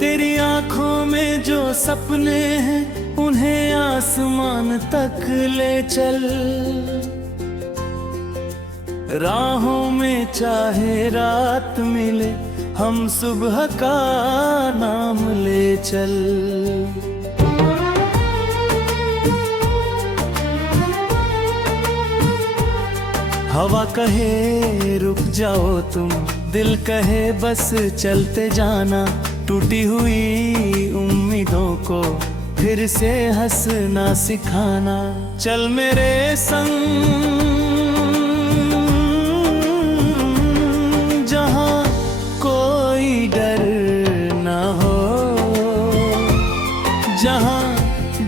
तेरी आंखों में जो सपने हैं उन्हें आसमान तक ले चल। राहों में चाहे रात मिले हम सुबह का नाम ले चल। हवा कहे रुक जाओ तुम, दिल कहे बस चलते जाना। टूटी हुई उम्मीदों को फिर से हंसना सिखाना। चल मेरे संग जहाँ कोई डर ना हो, जहाँ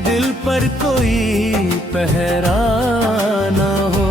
दिल पर कोई पहरा ना हो।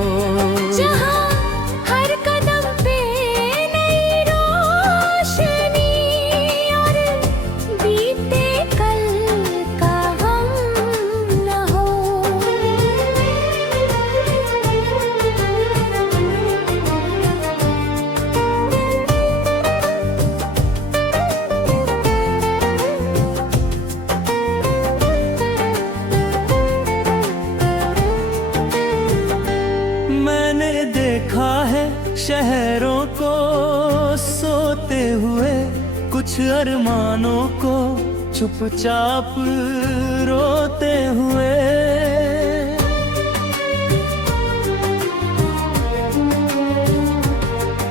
देखा है शहरों को सोते हुए, कुछ अरमानों को चुपचाप रोते हुए।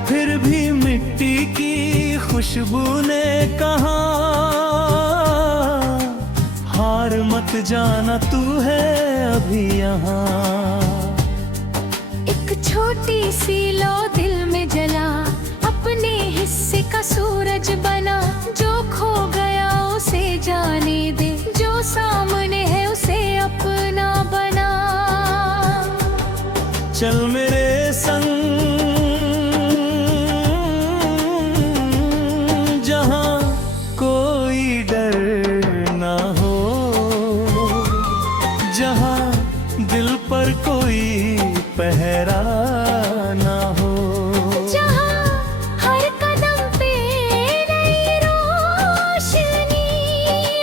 फिर भी मिट्टी की खुशबू ने कहा हार मत जाना, तू है अभी यहाँ। छोटी सी लो दिल में जला, अपने हिस्से का सूरज बना। जो खो गया उसे जाने दे, जो सामने है उसे अपना बना। चल मेरे संग जहाँ कोई डर ना हो, जहाँ दिल पर कोई पहरा ना हो। जहाँ हर कदम पे नई रोशनी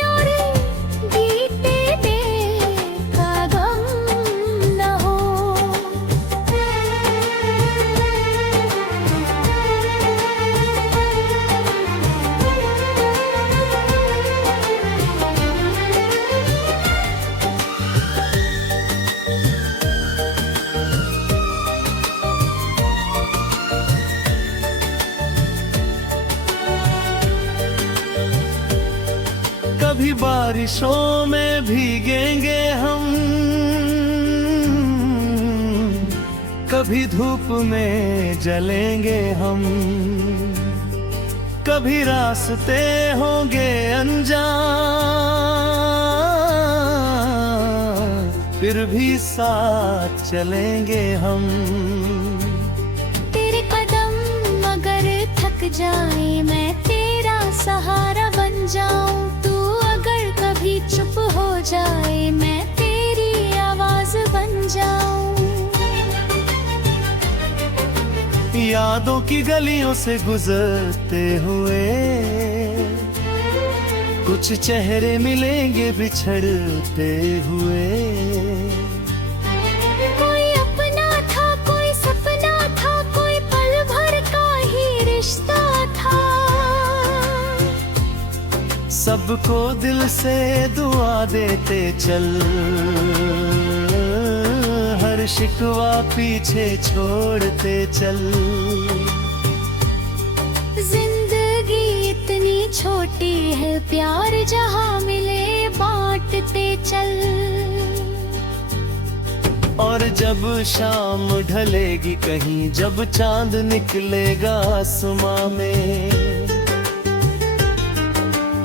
और बीते दिन का गम ना हो। कभी बारिशों में भीगेंगे हम, कभी धूप में जलेंगे हम। कभी रास्ते होंगे अनजान, फिर भी साथ चलेंगे हम। तेरे कदम अगर थक जाए मैं तेरा सहारा बन जाऊं। कभी चुप हो जाए मैं तेरी आवाज बन जाऊं। यादों की गलियों से गुजरते हुए कुछ चेहरे मिलेंगे बिछड़ते हुए। कोई अपना था, कोई सपना था, कोई पल भर का ही रिश्ता था। सबको दिल से दुआ देते चल, हर शिकवा पीछे छोड़ते चल। जिंदगी इतनी छोटी है, प्यार जहाँ मिले बांटते चल। और जब शाम ढलेगी कहीं, जब चांद निकलेगा आसमां में,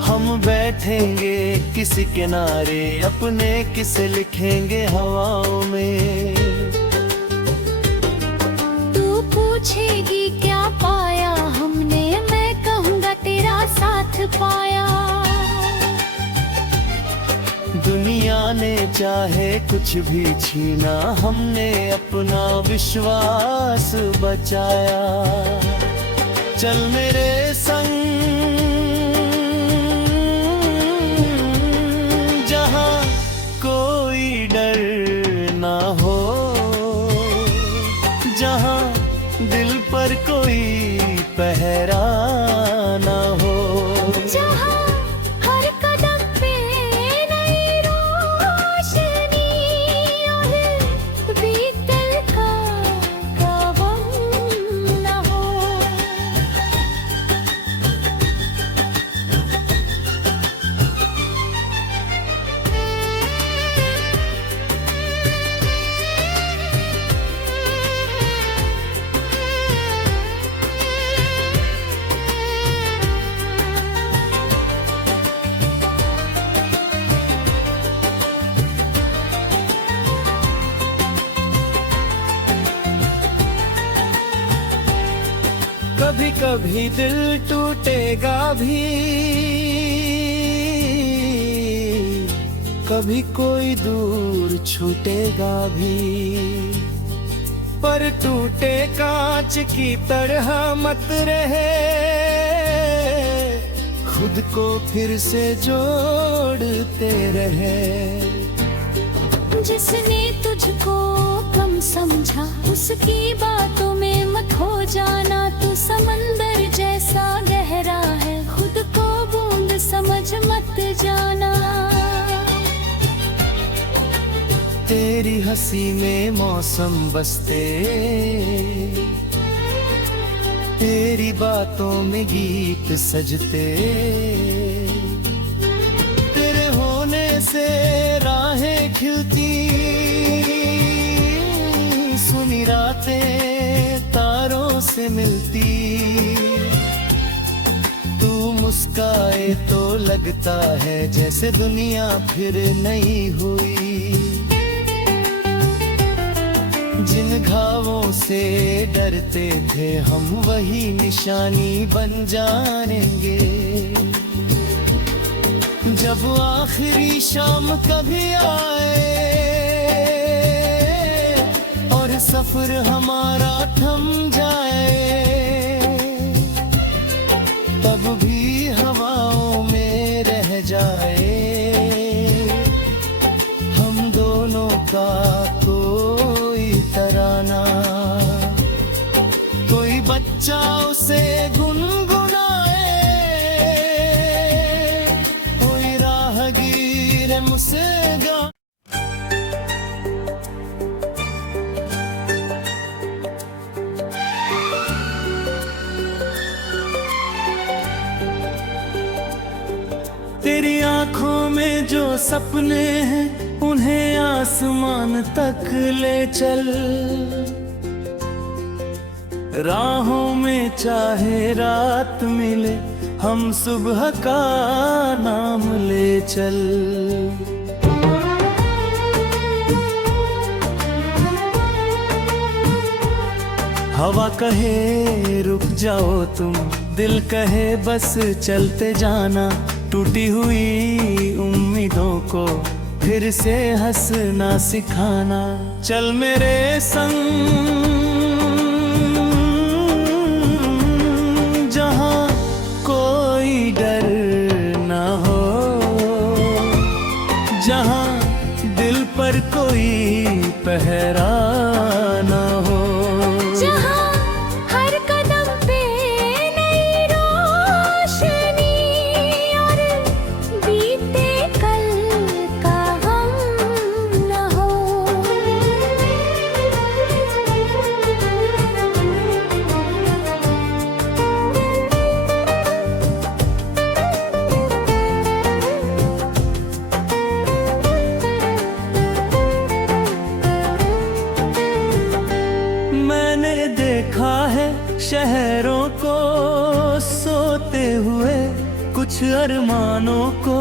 हम बैठेंगे किसी किनारे, अपने किस्से लिखेंगे हवाओं में। तू पूछेगी क्या पाया हमने, मैं कहूँगा तेरा साथ पाया। दुनिया ने चाहे कुछ भी छीना, हमने अपना विश्वास बचाया। चल मेरे संग कभी दिल टूटेगा भी, कभी कोई दूर छूटेगा भी, पर टूटे कांच की तरह मत रहे, खुद को फिर से जोड़ते रहे। जिसने तुझको कम समझा उसकी बातों में मत हो जाना, तू समंदर जैसा गहरा है, खुद को बूंद समझ मत जाना। तेरी हंसी में मौसम बसते, तेरी बातों में गीत सजते, तेरे होने से राहें खिलती, सुनी रातें तारों से मिलती, तू मुस्काए तो लगता है जैसे दुनिया फिर नई हुई। जिन घावों से डरते थे हम वही निशानी बन जाएंगे, जब आखिरी शाम कभी आए और सफर हमारा थम जाए, तब भी हवाओं में रह जाए हम दोनों का कोई तराना। कोई बच्चा उसे गुनगुनाए, कोई राहगीर मुझसे गा। तेरी आंखों में जो सपने हैं उन्हें आसमान तक ले चल, राहों में चाहे रात मिले हम सुबह का नाम ले चल। हवा कहे रुक जाओ तुम, दिल कहे बस चलते जाना, टूटी हुई उम्मीदों को फिर से हंसना सिखाना। चल मेरे संग जहाँ कोई डर ना हो, जहाँ दिल पर कोई पहरा ना हो, जहाँ हर कदम पे नई रोशनी और बीते कल का गम न हो। मैंने देखा है शहरों को सोते हुए, कुछ अरमानों को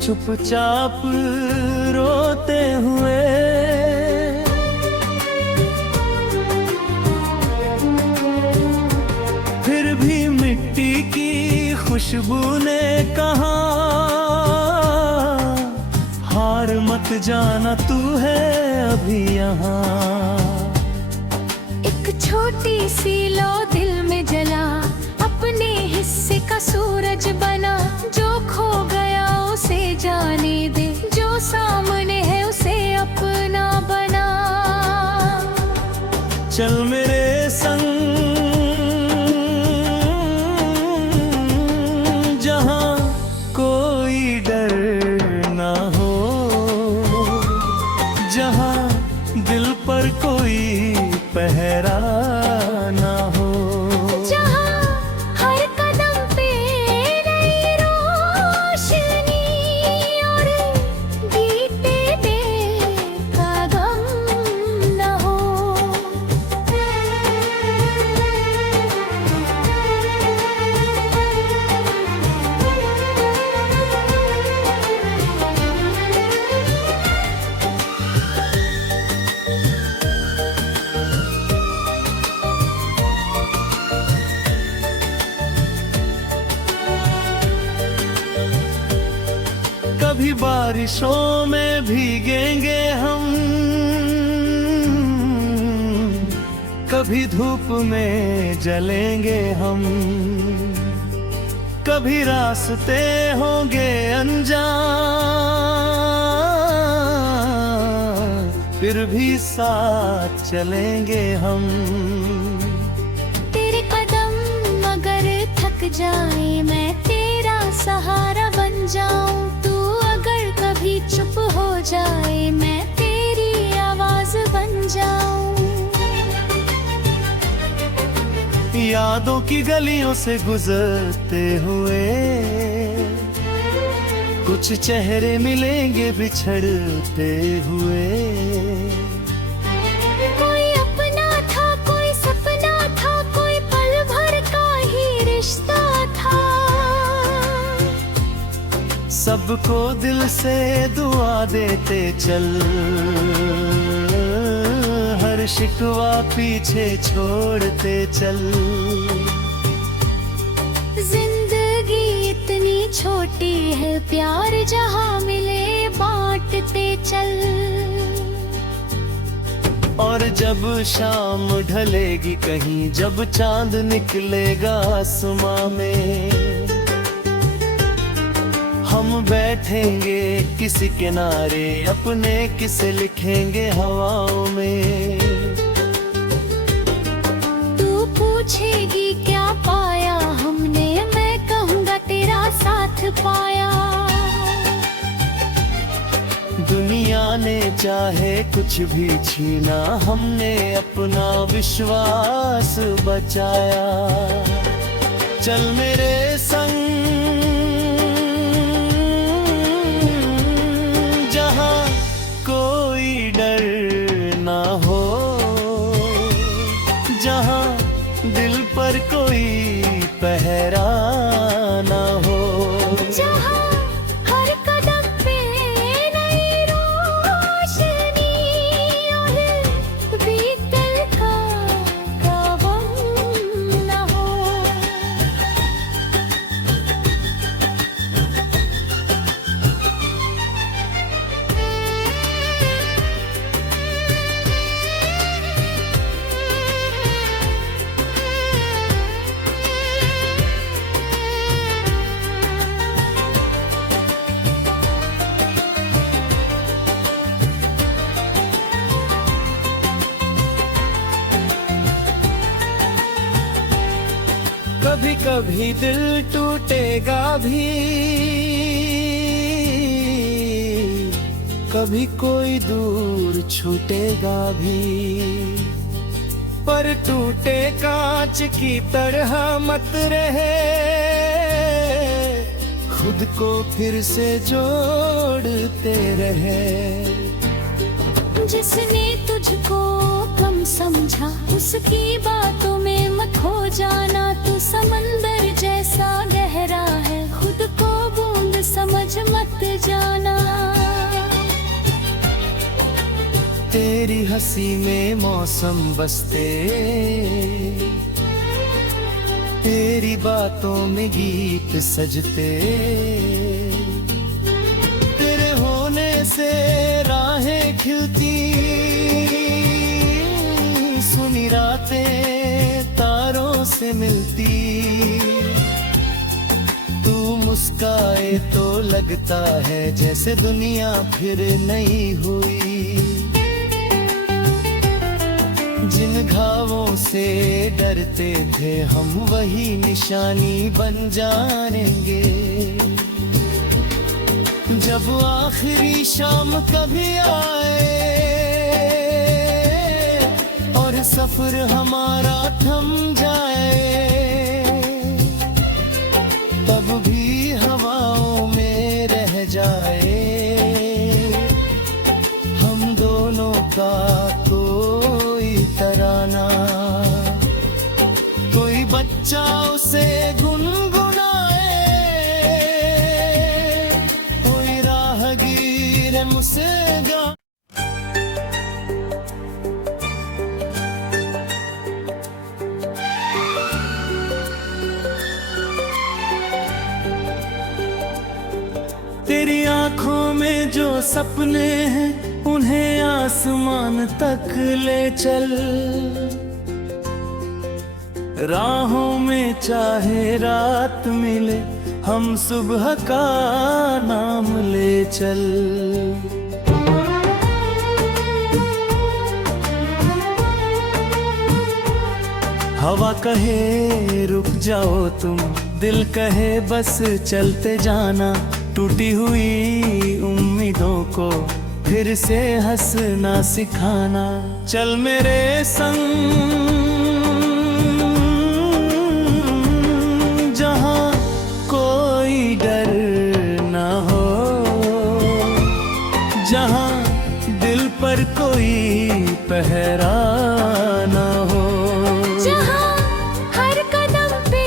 चुपचाप रोते हुए। फिर भी मिट्टी की खुशबू ने कहा हार मत जाना, तू है अभी यहाँ। एक छोटी सी लो दिल में जला, अपने हिस्से का सूरज बना, जो खो गया उसे जाने दे, जो सामने है उसे अपना बना। चल मेरे संग जहाँ कोई डर ना हो, जहाँ दिल पर कोई पहरा ना हो, जहाँ हर कदम पे नई रोशनी और बीते देर का गम न हो। बारिशों में भीगेंगे हम, कभी धूप में जलेंगे हम, कभी रास्ते होंगे अनजान, फिर भी साथ चलेंगे हम। तेरे कदम अगर थक जाए मैं तेरा सहारा बन जाऊं, तू अगर कभी चुप हो जाए मैं तेरी आवाज बन जाऊं। यादों की गलियों से गुजरते हुए कुछ चेहरे मिलेंगे बिछड़ते हुए। कोई अपना था, कोई सपना था, कोई पल भर का ही रिश्ता था। सबको दिल से दुआ देते चल, हर शिकवा पीछे छोड़ते चल। जिंदगी इतनी छोटी है, प्यार जहाँ मिले बांटते चल। और जब शाम ढलेगी कहीं, जब चांद निकलेगा आसमां में, हम बैठेंगे किसी किनारे, अपने किस्से लिखेंगे हवाओं में। तू पूछेगी क्या पाया हमने, मैं कहूँगा तेरा साथ पाया। दुनिया ने चाहे कुछ भी छीना, हमने अपना विश्वास बचाया। चल मेरे संग कोई डर ना हो, जहाँ दिल पर कोई पहरा ना हो, जहाँ हर कदम पे नई रोशनी और बीतल का गम ना हो। कभी कभी दिल टूटेगा भी, कभी कोई दूर छूटेगा भी, पर टूटे कांच की तरह मत रहे, खुद को फिर से जोड़ते रहे। जिसने तुझको कम समझा उसकी बातों में मत खो जाना, तू समंदर जैसा गहरा है, खुद को बूंद समझ मत जाना। तेरी हंसी में मौसम बसते, तेरी बातों में गीत सजते, तेरे होने से राहें खिलती, सुनी रातें तारों से मिलती। तू मुस्काए तो लगता है जैसे दुनिया फिर नई हुई। जिन घावों से डरते थे हम वही निशानी बन जाएंगे। जब आखिरी शाम कभी आए और सफर हमारा थम जाए, तब भी हवाओं में रह जाए हम दोनों का कोई तराना। कोई बच्चा उसे गुनगुनाए, कोई राहगीर मुझसे गा। तेरी आंखों में जो सपने हैं उन्हें आसमान तक ले चल। राहों में चाहे रात मिले हम सुबह का नाम ले चल। हवा कहे रुक जाओ तुम, दिल कहे बस चलते जाना। टूटी हुई उम्मीदों को फिर से हंसना सिखाना। चल मेरे संग जहाँ कोई डर ना हो, जहाँ दिल पर कोई पहरा ना हो। जहाँ हर कदम पे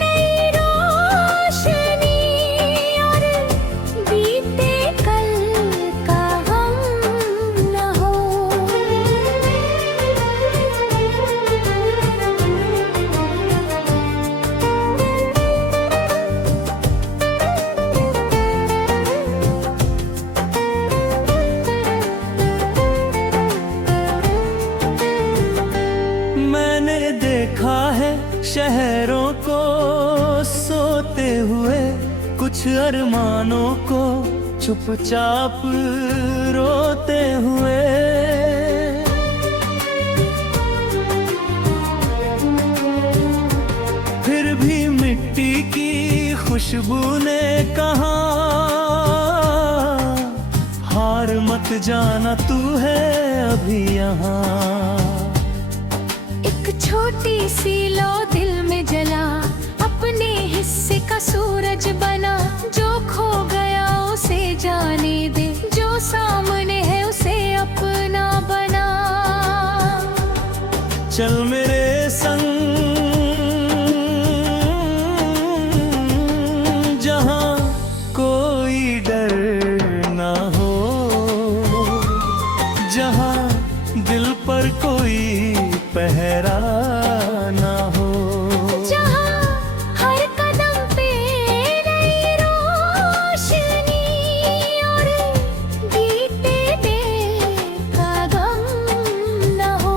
नई रोशनी और बीते कल का गम न हो। मैंने देखा है शहरों को सोते हुए, कुछ अरमानों को चुपचाप रोते हुए। फिर भी मिट्टी की खुशबू ने कहा हार मत जाना, तू है अभी यहाँ। एक छोटी सी लो दिल में जला, अपने हिस्से का सूरज बना। जो खो गया उसे जाने दे, जो सामने है उसे अपना बना। चल मेरे संग जहाँ कोई डर ना हो, जहाँ दिल पर कोई पहरा ना हो। जहाँ हर कदम पे नई रोशनी और बीते दिन का गम न हो।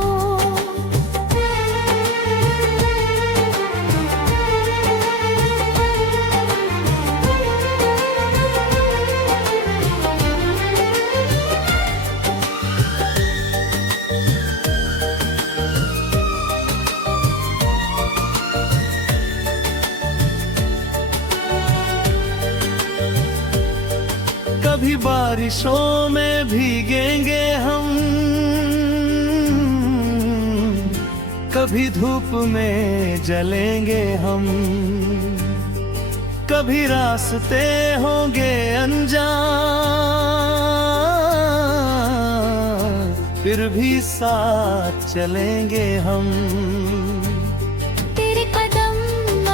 कभी बारिशों में भीगेंगे हम, कभी धूप में जलेंगे हम। कभी रास्ते होंगे अनजान, फिर भी साथ चलेंगे हम। तेरे कदम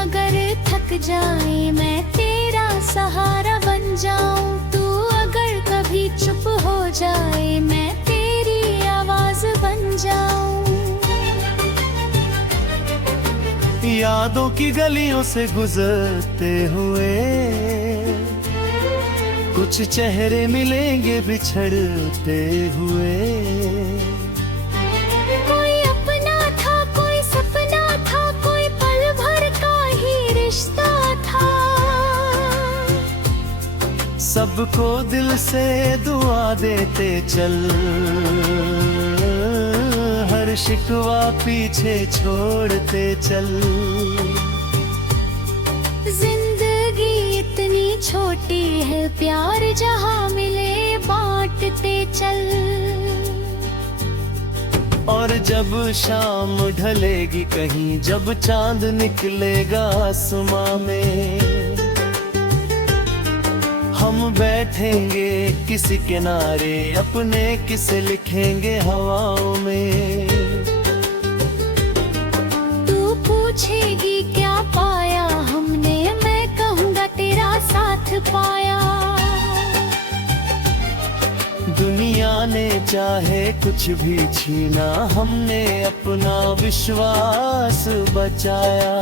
अगर थक जाए मैं तेरा सहारा बन जाऊं। तू अगर कभी चुप हो जाए मैं तेरी आवाज बन जाऊं। यादों की गलियों से गुजरते हुए कुछ चेहरे मिलेंगे बिछड़ते हुए। कोई अपना था, कोई सपना था, कोई पल भर का ही रिश्ता था। सबको दिल से दुआ देते चल, हर शिकवा पीछे छोड़ते चल। जिंदगी इतनी छोटी है, प्यार जहाँ मिले बांटते चल। और जब शाम ढलेगी कहीं, जब चांद निकलेगा आसमां में, हम बैठेंगे किसी किनारे, अपने किस्से लिखेंगे हवाओं में। तू पूछेगी क्या पाया हमने, मैं कहूँगा तेरा साथ पाया। दुनिया ने चाहे कुछ भी छीना, हमने अपना विश्वास बचाया।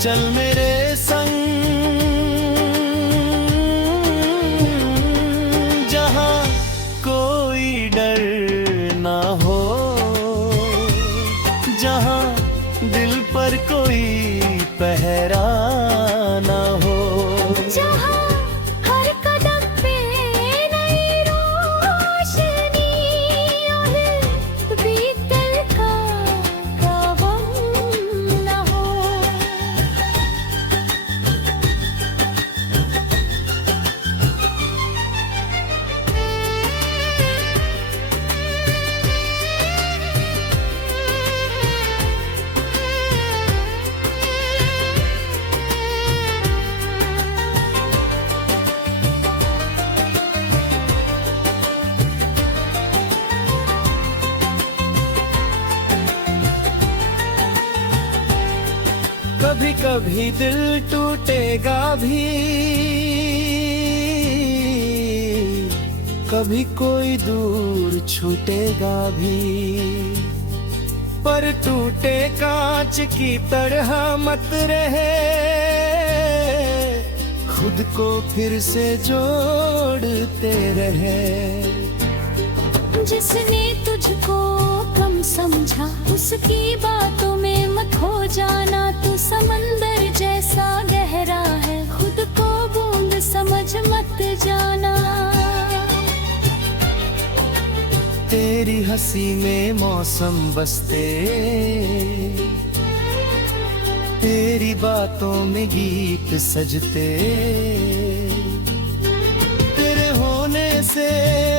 चल मेरे संग कभी दिल टूटेगा भी, कभी कोई दूर छूटेगा भी, पर टूटे कांच की तरह मत रहे, खुद को फिर से जोड़ते रहे। जिसने तुझको कम समझा उसकी बातों में मत हो जाना, तू समंदर जैसा गहरा है, खुद को बूंद समझ मत जाना। तेरी हंसी में मौसम बसते, तेरी बातों में गीत सजते, तेरे होने से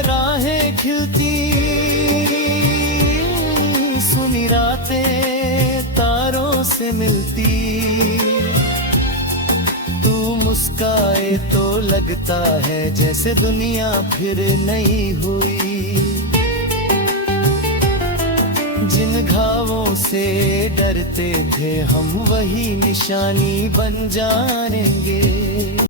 राहें खिलती, सुनी रातें तारों से मिलती, तू मुस्काए तो लगता है जैसे दुनिया फिर नई हुई। जिन घावों से डरते थे हम वही निशानी बन जाएंगे।